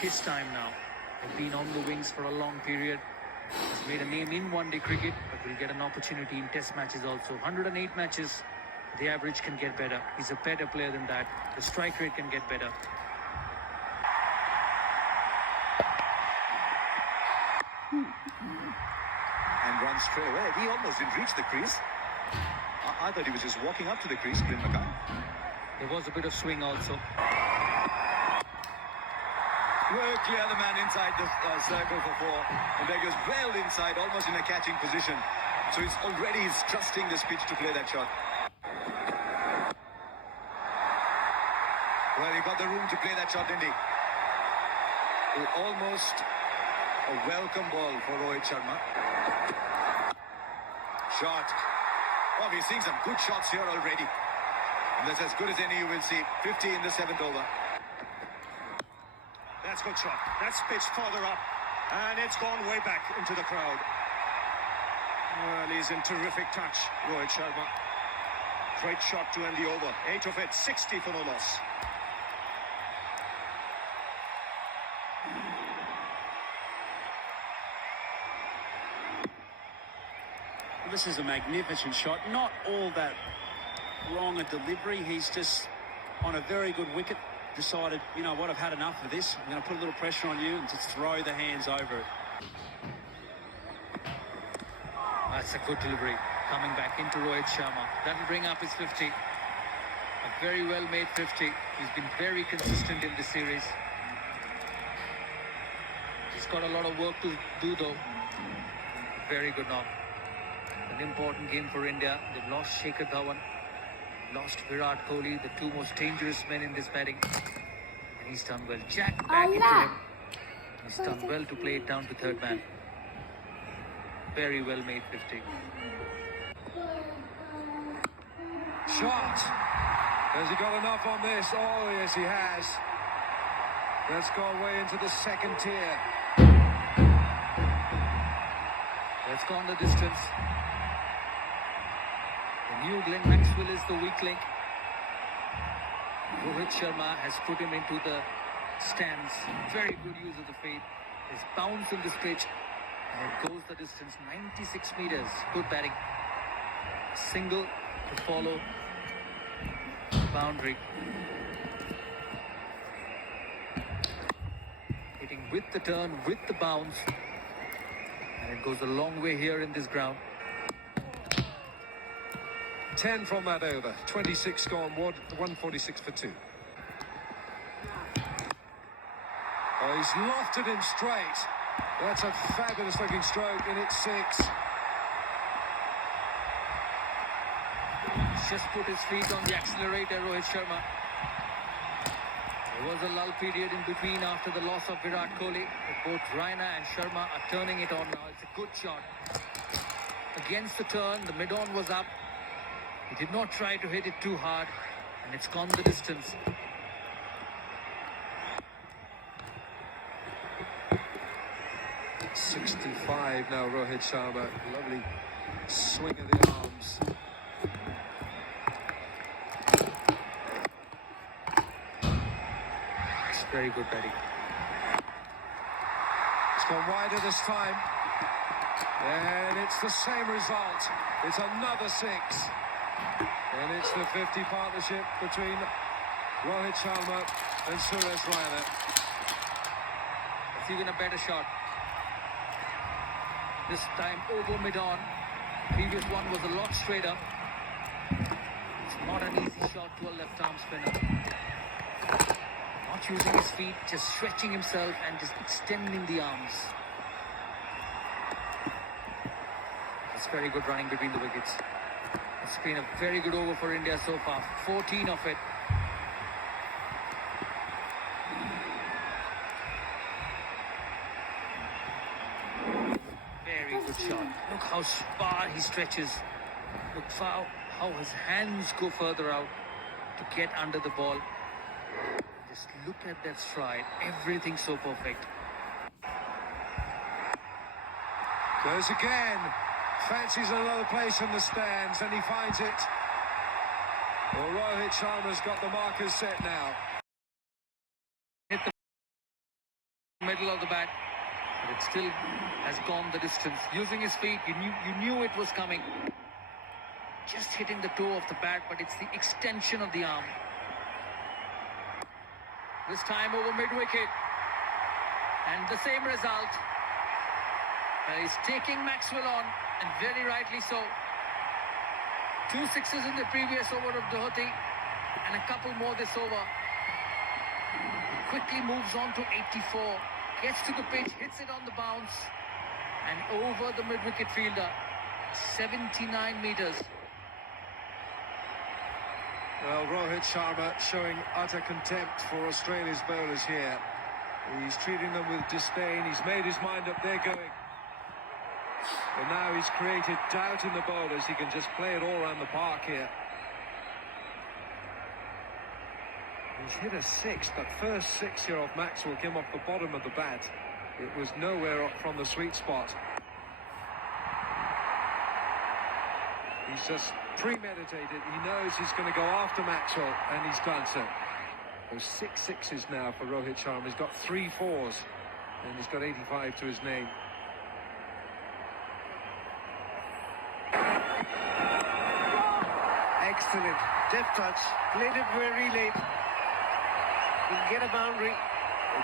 His time now. He's been on the wings for a long period. He's made a name in one-day cricket, but will get an opportunity in test matches also. 108 matches, the average can get better. He's a better player than that. The strike rate can get better. And runs straight away. He almost didn't reach the crease. I thought he was just walking up to the crease, Bryn McCann. There was a bit of swing also. Well, clear the man inside the circle for four. And there goes well inside, almost in a catching position. So he's trusting this pitch to play that shot. Well, he got the room to play that shot, didn't he? Almost a welcome ball for Rohit Sharma. Shot. Oh, we're seeing some good shots here already. And that's as good as any you will see. 50 in the 7th over. That's good shot. That's pitched further up. And it's gone way back into the crowd. Well, he's in terrific touch, Rohit Sharma. Great shot to end the over. 8 of it, 60 for no loss. This is a magnificent shot. Not all that wrong at delivery. He's just on a very good wicket. Decided, you know what, I've had enough of this. I'm going to put a little pressure on you and just throw the hands over it. That's a good delivery. Coming back into Rohit Sharma. That'll bring up his 50. A very well made 50. He's been very consistent in this series. He's got a lot of work to do though. Very good knock. An important game for India. They've lost Shikhar Dhawan, lost Virat Kohli, the two most dangerous men in this batting. And he's done well. Jack back into him. He's done well to play it down to third man. Very well made 50. Shot. Has he got enough on this? Oh, yes, he has. Let's go away into the second tier. That's gone the distance. The new Glenn Maxwell is the weak link. Rohit Sharma has put him into the stands. Very good use of the feet. His bounce in this pitch. And it goes the distance, 96 meters. Good batting. Single to follow. Boundary. Hitting with the turn, with the bounce. And it goes a long way here in this ground. 10 from that over. 26 gone, 146 for 2. Oh, he's lofted him straight. That's a fabulous looking stroke, and it's 6. He's just put his feet on the accelerator, Rohit Sharma. There was a lull period in between after the loss of Virat Kohli. Both Raina and Sharma are turning it on now. It's a good shot. Against the turn, the mid-on was up. He did not try to hit it too hard, and it's gone the distance. .65 now, Rohit Sharma. Lovely swing of the arms. It's very good batting. It's gone wider this time. And it's the same result. It's another 6. And it's the 50 partnership between Rohit Sharma and Suresh Raina. It's even a better shot. This time over mid-on. Previous one was a lot straighter. It's not an easy shot to a left-arm spinner. Not using his feet, just stretching himself and just extending the arms. It's very good running between the wickets. It's been a very good over for India so far. 14 of it. Very good shot. Look how far he stretches. Look how his hands go further out to get under the ball. Just look at that stride. Everything so perfect. Goes again. Fancies another place in the stands, and he finds it. Well, Rohit Sharma's got the markers set now. middle of the bat, but it still has gone the distance. Using his feet, you knew it was coming. Just hitting the toe of the bat, but it's the extension of the arm. This time over mid-wicket. And the same result. He's taking Maxwell on, and very rightly so. 2 sixes in the previous over of Doherty, and a couple more this over. Quickly moves on to 84. Gets to the pitch, hits it on the bounce, and over the mid-wicket fielder. 79 metres. Well, Rohit Sharma showing utter contempt for Australia's bowlers here. He's treating them with disdain. He's made his mind up, they're going. And now he's created doubt in the bowlers. He can just play it all around the park here. He's hit a six. That first six here off Maxwell came off the bottom of the bat. It was nowhere up from the sweet spot. He's just premeditated. He knows he's going to go after Maxwell, and he's done so. There's 6 sixes now for Rohit Sharma. He's got 3 fours, and he's got 85 to his name. Excellent. Deft touch. Played it very late. He'll get a boundary.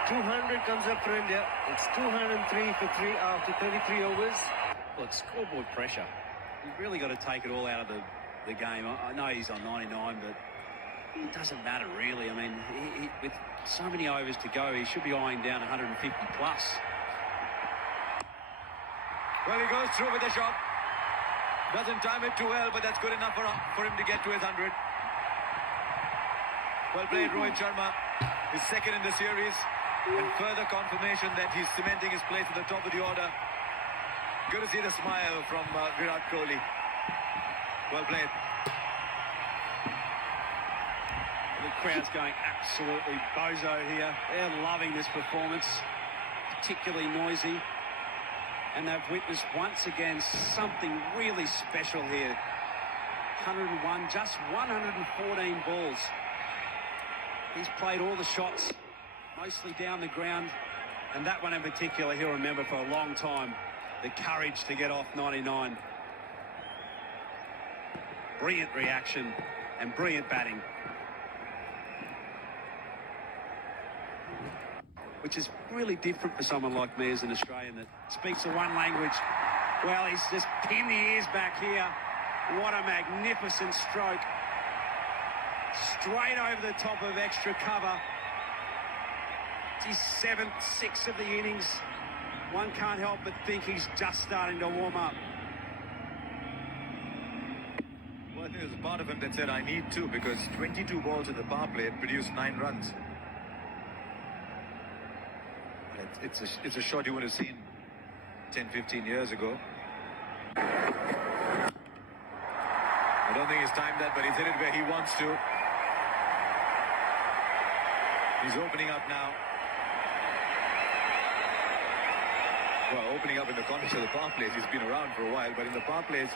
200 comes up for India. It's 203 for 3 after 33 overs. Well, it's scoreboard pressure. You've really got to take it all out of the game. I know he's on 99, but it doesn't matter really. I mean, with so many overs to go, he should be eyeing down 150 plus. Well, he goes through with a shot. Doesn't time it too well, but that's good enough for him to get to his 100. Well played, Rohit Sharma. His second in the series, and further confirmation that he's cementing his place at the top of the order. Good to see the smile from Virat Kohli. Well played. The crowd's going absolutely bozo here. They're loving this performance, particularly noisy. And they've witnessed once again something really special here. 101, just 114 balls. He's played all the shots, mostly down the ground. And that one in particular, he'll remember for a long time. The courage to get off 99. Brilliant reaction and brilliant batting. Which is really different for someone like me as an Australian that speaks the one language. Well, he's just pinned the ears back here. What a magnificent stroke. Straight over the top of extra cover. It's his 7th six of the innings. One can't help but think he's just starting to warm up. Well, I think there's a part of him that said, I need to, because 22 balls at the power play produced 9 runs. It's a shot you would have seen 10, 15 years ago. I don't think he's timed that, but he's hit it where he wants to. He's opening up now. Well, opening up in the context of the power plays. He's been around for a while, but in the power plays,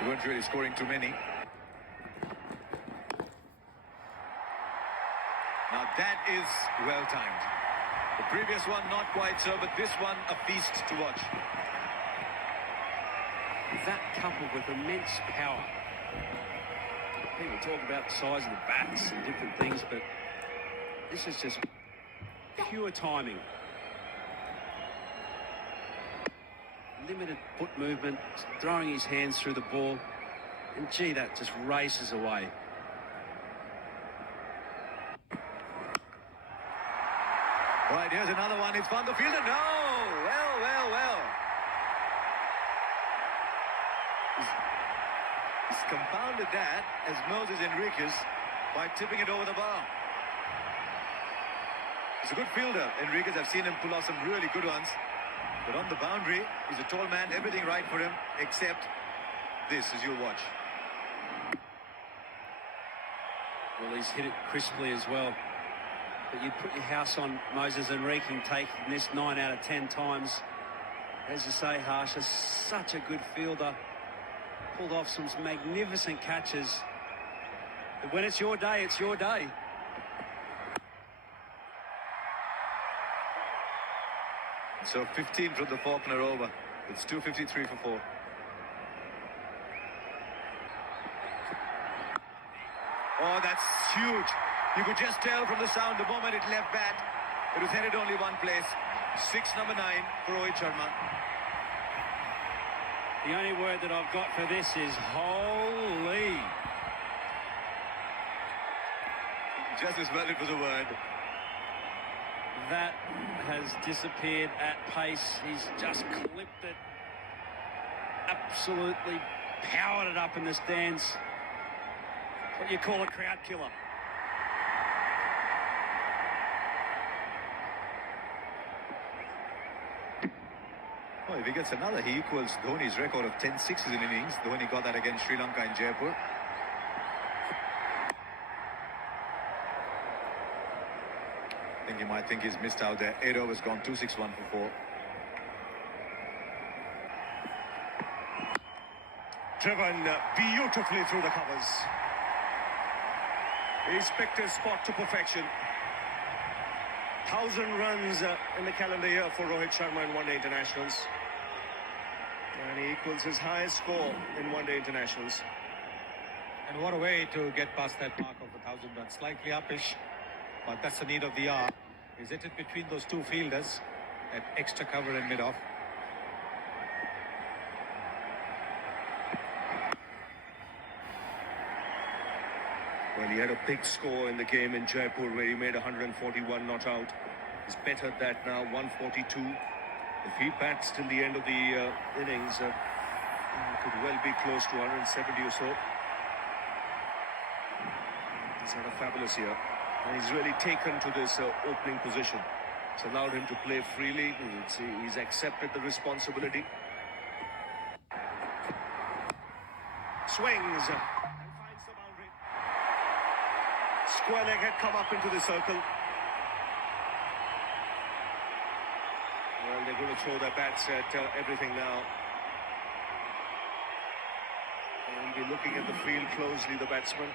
he weren't really scoring too many. Now that is well timed. The previous one, not quite so, but this one, a feast to watch. That coupled with immense power. People talk about the size of the bats and different things, but this is just pure timing. Limited foot movement, throwing his hands through the ball, and gee, that just races away. Right, here's another one. It's found the fielder. No! Well. He's compounded that as Moses Enriquez by tipping it over the bar. He's a good fielder, Enriquez. I've seen him pull off some really good ones. But on the boundary, he's a tall man. Everything right for him, except this, as you'll watch. Well, he's hit it crisply as well. But you'd put your house on Moses Enrique and take this 9 out of 10 times. As you say, Harsha, such a good fielder. Pulled off some magnificent catches. But when it's your day, it's your day. So 15 from the Faulkner over. It's 253 for 4. Oh, that's huge. You could just tell from the sound the moment it left bat, it was headed only one place. 6 number 9 for Rohit Sharma. The only word that I've got for this is holy. Just as well it was a word. That has disappeared at pace. He's just clipped it. Absolutely powered it up in the stands. What you call a crowd killer. Well, if he gets another, he equals Dhoni's record of 10 sixes in innings. Dhoni got that against Sri Lanka in Jaipur. I think you might think he's missed out there. 8 overs gone, 261 for 4. Driven beautifully through the covers. He's picked his spot to perfection. 1,000 runs in the calendar year for Rohit Sharma in one-day internationals. And he equals his highest score in one-day internationals. And what a way to get past that mark of 1,000 runs. Slightly uppish, but that's the need of the hour. Is it between those two fielders at extra cover and mid-off? Well, he had a big score in the game in Jaipur where he made 141 not out. He's bettered that now, 142. If he bats till the end of the innings, he could well be close to 170 or so. He's had a fabulous year. And he's really taken to this opening position. It's allowed him to play freely. He's accepted the responsibility. Swings and finds the boundary. Square leg had come up into the circle. Well, they're going to throw their bats at everything now. And be looking at the field closely, the batsman.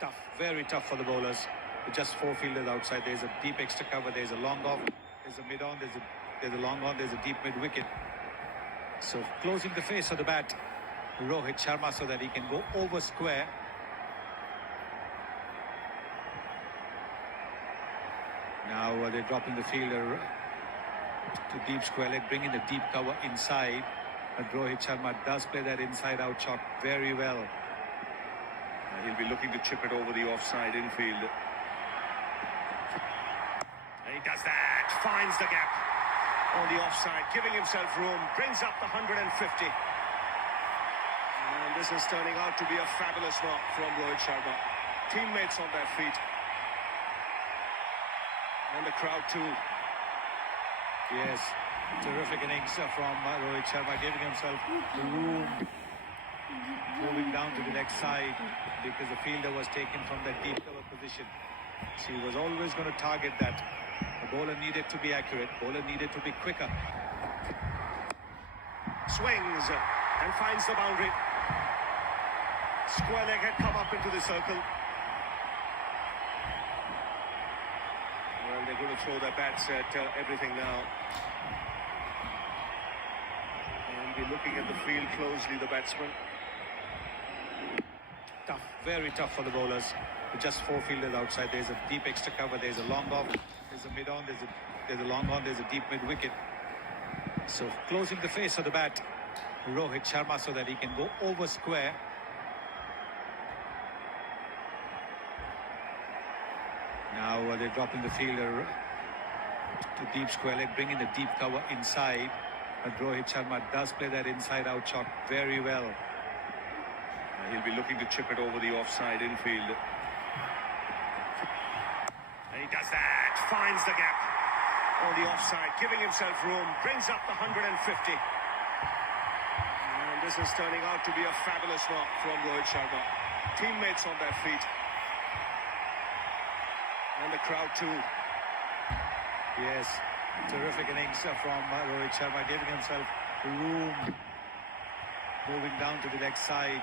Tough, very tough for the bowlers. With just 4 fielders outside, there's a deep extra cover, there's a long off, there's a mid on, there's a long on, there's a deep mid wicket. So closing the face of the bat, Rohit Sharma, so that he can go over square. Now they're dropping the fielder to deep square leg, bringing the deep cover inside. But Rohit Sharma does play that inside out shot very well. He'll be looking to chip it over the offside infield. And he does that, finds the gap on the offside, giving himself room, brings up the 150. And this is turning out to be a fabulous knock from Rohit Sharma. Teammates on their feet. And the crowd too. Yes, terrific innings from Rohit Sharma, giving himself room, moving down to the leg side because the fielder was taken from that deep cover position. So he was always going to target that. The bowler needed to be accurate, bowler needed to be quicker. Swings and finds the boundary. Square leg had come up into the circle. Well, they're going to throw their bats at everything now. And be looking at the field closely, the batsman. Tough, very tough for the bowlers. With just 4 fielders outside, there's a deep extra cover, there's a long off, there's a mid on, there's a long on, there's a deep mid wicket. So closing the face of the bat, Rohit Sharma, so that he can go over square. Now they're dropping the fielder to deep square leg, bringing the deep cover inside. But Rohit Sharma does play that inside out shot very well. He'll be looking to chip it over the offside infield. And he does that, finds the gap on the offside, giving himself room, brings up the 150. And this is turning out to be a fabulous knock from Rohit Sharma. Teammates on their feet. And the crowd too. Yes, terrific innings from Rohit Sharma, giving himself room, moving down to the leg side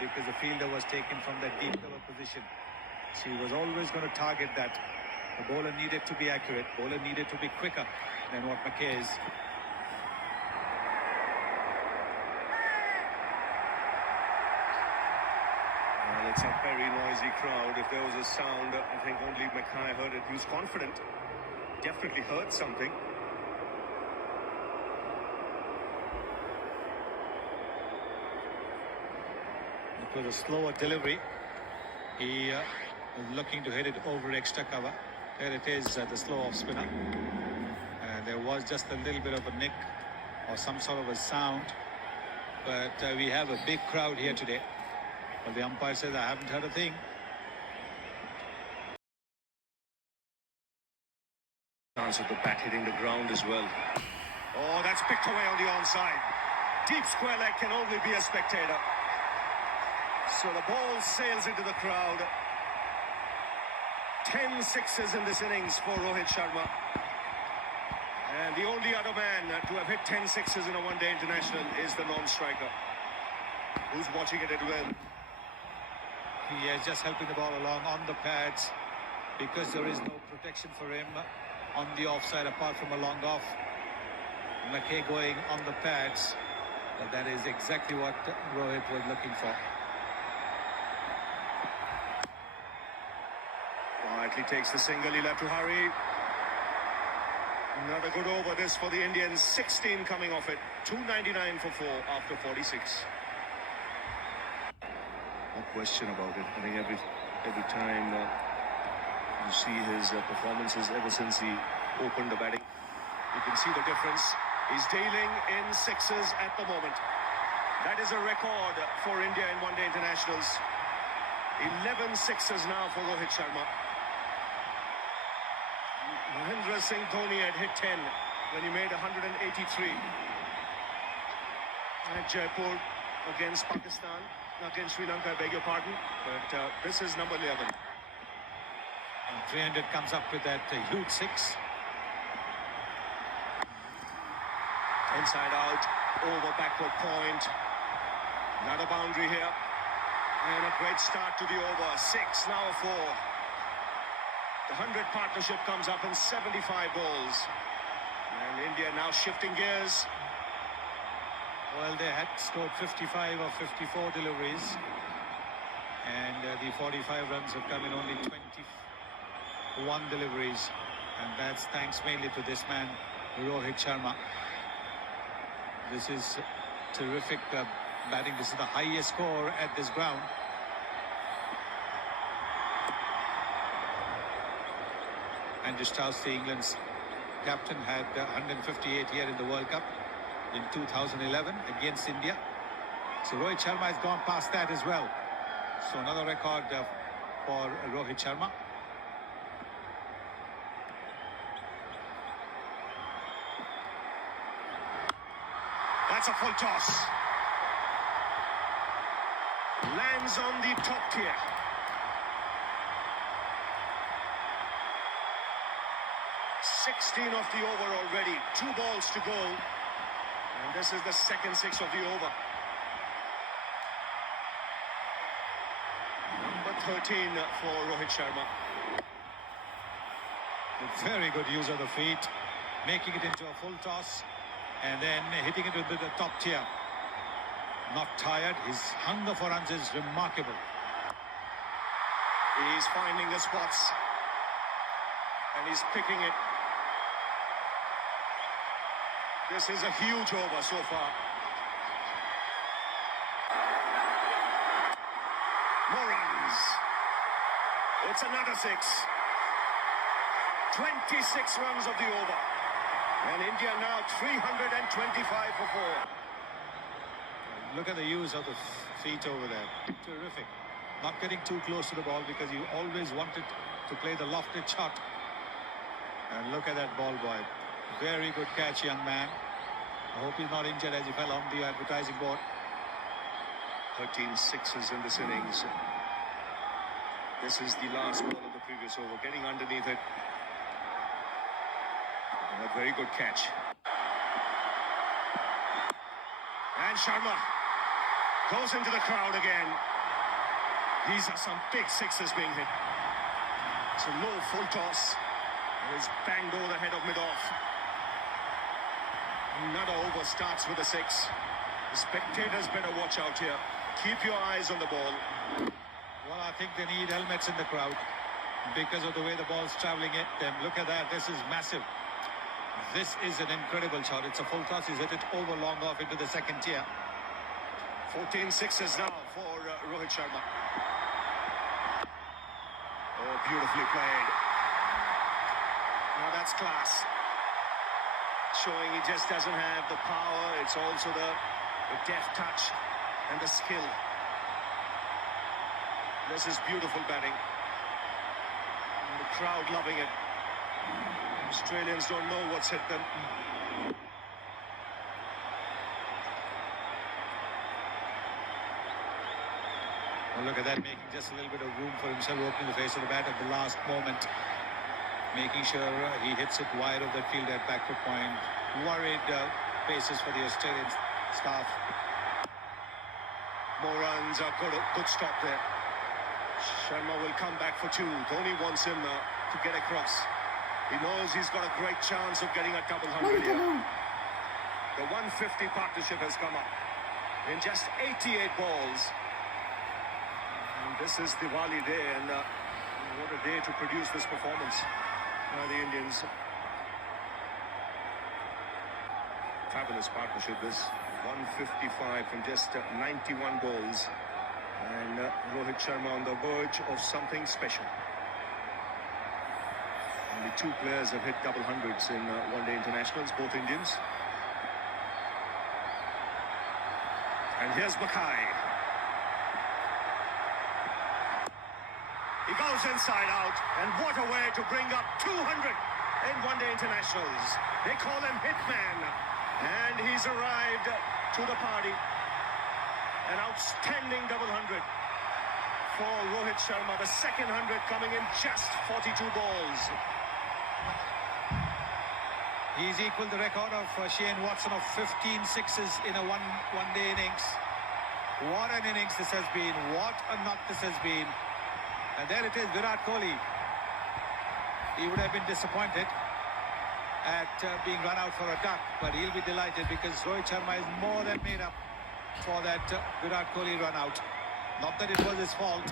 because the fielder was taken from that deep cover position. So he was always going to target that. The bowler needed to be accurate. Bowler needed to be quicker than what McKay is. Well, it's a very noisy crowd. If there was a sound, I think only Mackay heard it. He was confident. Definitely heard something. It was a slower delivery. He was looking to hit it over extra cover. There it is, the slow off spinner. And there was just a little bit of a nick or some sort of a sound. But we have a big crowd here today. Well, the umpire says, I haven't heard a thing. Chance of the bat hitting the ground as well. Oh, that's picked away on the onside. Deep square leg can only be a spectator. So the ball sails into the crowd. 10 sixes in this innings for Rohit Sharma. And the only other man to have hit 10 sixes in a one-day international is the non-striker, who's watching it at will. He is just helping the ball along on the pads because there is no protection for him on the offside apart from a long off. McKay going on the pads. That is exactly what Rohit was looking for. Quietly takes the single, he'll have to hurry. Another good over this for the Indians. 16 coming off it. 299 for 4 after 46. No question about it. I think every time you see his performances ever since he opened the batting, you can see the difference. He's dealing in sixes at the moment. That is a record for India in one-day internationals. 11 sixes now for Rohit Sharma. Mahendra Singh Dhoni had hit 10 when he made 183 at Jaipur against Pakistan, against Sri Lanka, I beg your pardon. But this is number 11. And 300 comes up with that huge six. Inside out, over backward point. Another boundary here. And a great start to the over. 6, now a 4. The 100 partnership comes up in 75 balls. And India now shifting gears. Well, they had scored 55 or 54 deliveries. And the 45 runs have come in only 21 deliveries. And that's thanks mainly to this man, Rohit Sharma. This is terrific batting. This is the highest score at this ground. Andrew Strauss, the England's captain, had 158 here in the World Cup in 2011 against India. So Rohit Sharma has gone past that as well. So another record for Rohit Sharma. That's a full toss. Lands on the top tier. "16 of the over already. 2 balls to go. And this is the second 6 of the over. Number 13 for Rohit Sharma. A very good use of the feet, making it into a full toss and then hitting it into the top tier. Not tired. His hunger for runs is remarkable. He's finding the spots. And he's picking it. This is a huge over so far. More runs. It's another 6. 26 runs of the over. And India now 325 for 4. Look at the use of the feet over there. Terrific. Not getting too close to the ball because you always wanted to play the lofted shot. And look at that ball, boy. Very good catch, young man. I hope he's not injured as he fell on the advertising board. 13 sixes in this innings. This is the last ball of the previous over. Getting underneath it. And a very good catch. And Sharma goes into the crowd again. These are some big sixes being hit. It's a low full toss. It is banged over the head of mid-off. Another over starts with a 6. The spectators better watch out here. Keep your eyes on the ball. Well, I think they need helmets in the crowd because of the way the ball's traveling at them. Look at that. This is massive. This is an incredible shot. It's a full toss. He's hit it over long off into the second tier. 14 sixes now for Rohit Sharma. Oh, beautifully played. Now that's class. Showing he just doesn't have the power. It's also the deft touch and the skill. This is beautiful batting. And the crowd loving it. Australians don't know what's hit them. Well, look at that, making just a little bit of room for himself, opening the face of the bat at the last moment. Making sure he hits it wide of the field at back foot point. Worried paces for the Australian staff. More runs, a good stop there. Sharma will come back for 2. Dhoni wants him to get across. He knows he's got a great chance of getting a double 100 here. The 150 partnership has come up in just 88 balls. And this is Diwali Day, and what a day to produce this performance. The Indians. Fabulous partnership, this 155 from just 91 balls. And Rohit Sharma on the verge of something special. Only 2 players have hit double hundreds in one-day internationals, both Indians. And here's Mackay. He goes inside out, and what a way to bring up 200 in one-day internationals. They call him Hitman, and he's arrived to the party. An outstanding double 100 for Rohit Sharma, the second 100 coming in just 42 balls. He's equaled the record of Shane Watson of 15 sixes in a one-day innings. What an innings this has been. What a knock this has been. And there it is, Virat Kohli. He would have been disappointed at being run out for a duck, but he'll be delighted because Rohit Sharma is more than made up for that Virat Kohli run out. Not that it was his fault,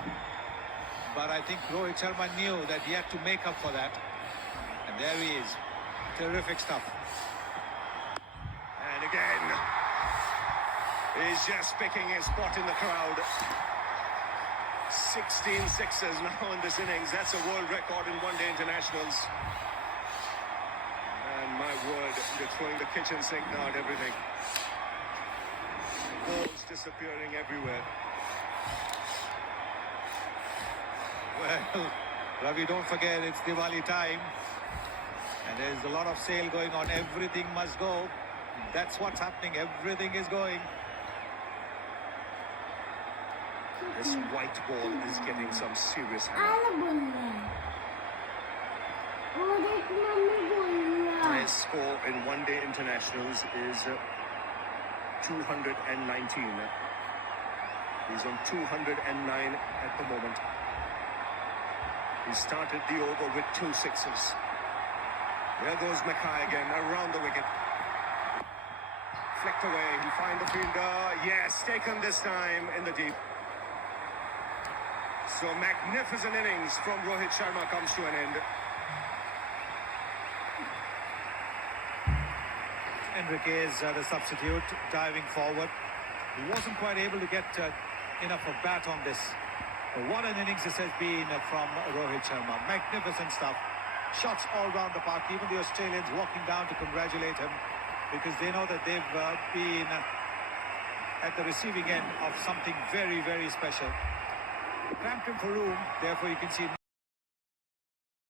but I think Rohit Sharma knew that he had to make up for that. And there he is. Terrific stuff. And again, he's just picking his spot in the crowd. 16 sixes now in this innings. That's a world record in one-day internationals. And my word, they're throwing the kitchen sink now at everything. Balls disappearing everywhere. Well, Ravi, don't forget it's Diwali time. And there's a lot of sale going on. Everything must go. That's what's happening. Everything is going. This white ball is getting some serious hammer. His score in one-day internationals is 219. He's on 209 at the moment. He started the over with 2 sixes. There goes Mackay again, around the wicket. Flicked away, he'll find the fielder. Yes, taken this time in the deep. So magnificent innings from Rohit Sharma comes to an end. Enriquez, the substitute, diving forward. He wasn't quite able to get enough of bat on this. But what an innings this has been from Rohit Sharma. Magnificent stuff. Shots all round the park. Even the Australians walking down to congratulate him because they know that they've been at the receiving end of something very, very special. Cramped him for room, therefore you can see